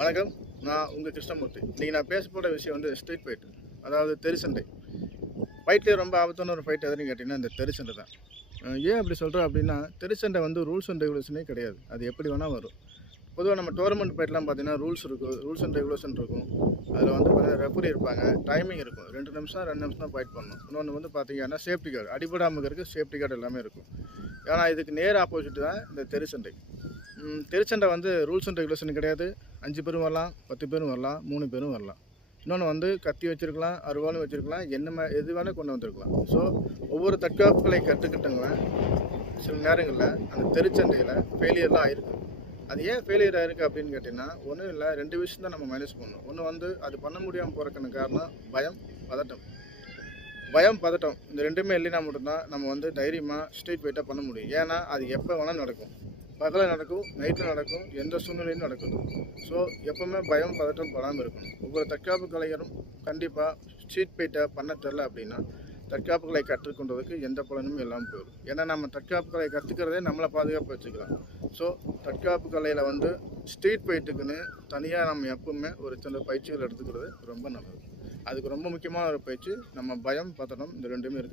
வணக்கம். நான் உங்கள் கிருஷ்ணமூர்த்தி. இன்றைக்கி நான் பேச போகிற விஷயம் வந்து ஸ்ட்ரீட் ஃபைட், அதாவது தெருசண்டை. ஃபைட்லேயே ரொம்ப ஆபத்தான ஒரு ஃபைட் எதுன்னு கேட்டிங்கன்னா இந்த தெருசண்டை தான். ஏன் அப்படி சொல்கிறேன் அப்படின்னா, தெருசண்டை வந்து ரூல்ஸ் அண்ட் ரெகுலேஷனே கிடையாது. அது எப்படி வேணால் வரும். பொதுவாக நம்ம டோர்னமெண்ட் ஃபைட்லாம் பார்த்தீங்கன்னா ரூல்ஸ் இருக்கும், ரூல்ஸ் அண்ட் ரெகுலேஷன் இருக்கும். அதில் வந்து பார்த்தீங்கன்னா ரெஃபரி இருப்பாங்க, டைமிங் இருக்கும். 2 நிமிஷம் 2 நிமிஷம் தான் ஃபைட் பண்ணணும். இன்னொன்று வந்து பார்த்தீங்கன்னா சேஃப்டி கார்டு, அடிபடாமல் இருக்கிறதுக்கு சேஃப்டி கார்டு எல்லாமே இருக்கும். ஏன்னா இதுக்கு நேர் ஆப்போசிட் தான் இந்த தெருசண்டை. தெருச்சண்டை வந்து ரூல்ஸ் அண்ட் ரெகுலேஷன் கிடையாது. 5 பேரும் வரலாம், 10 பேரும் வரலாம், 3 பேரும் வரலாம். இன்னொன்று வந்து கத்தி வச்சுருக்கலாம், அருவாளும் வச்சுருக்கலாம், எது வேணால் கொண்டு வந்திருக்கலாம். ஸோ ஒவ்வொரு தற்காப்புகளை கற்றுக்கிட்டவங்க சில நேரங்களில் அந்த தெருச்சண்டையில் ஃபெயிலியர்லாம் ஆயிருக்கு. அது ஏன் ஃபெயிலியர் ஆயிருக்கு அப்படின்னு கேட்டிங்கன்னா, ஒன்றும் இல்லை, 2 விஷயம் தான் நம்ம மைனஸ் பண்ணணும். ஒன்று வந்து அது பண்ண முடியாமல் போகிறதுக்கான காரணம் பயம், பதட்டம். பயம், பதட்டம் இந்த 2மே இல்லைனா மட்டும்தான் நம்ம வந்து தைரியமாக ஸ்ட்ரீட் ஃபைட்டாக பண்ண முடியும். ஏன்னா அது எப்போ வேணாலும் நடக்கும். பகலில் நடக்கும், நைட்டில் நடக்கும், எந்த சூழ்நிலையும் நடக்கும். ஸோ எப்போவுமே பயம் பதட்டம் படாமல் இருக்கணும். ஒவ்வொரு தற்காப்பு கலைஞரும் கண்டிப்பாக ஸ்ட்ரீட் ஃபைட்டை பண்ண தெரில அப்படின்னா தற்காப்பு கலை கற்றுக்கொண்டதுக்கு எந்த பலனும் இல்லாமல் போயிடும். ஏன்னா நம்ம தற்காப்பு கலை கற்றுக்கிறதே நம்மளை பாதுகாப்பு வச்சுக்கலாம். ஸோ தற்காப்பு கலையில் வந்து ஸ்ட்ரீட் ஃபைட்டுக்குன்னு தனியாக நம்ம எப்பவுமே ஒரு சில பயிற்சிகள் எடுத்துக்கிறது ரொம்ப நல்லது. அதுக்கு ரொம்ப முக்கியமான ஒரு பயிற்சி நம்ம பயம் பதட்டம் இந்த 2மே இருக்குது.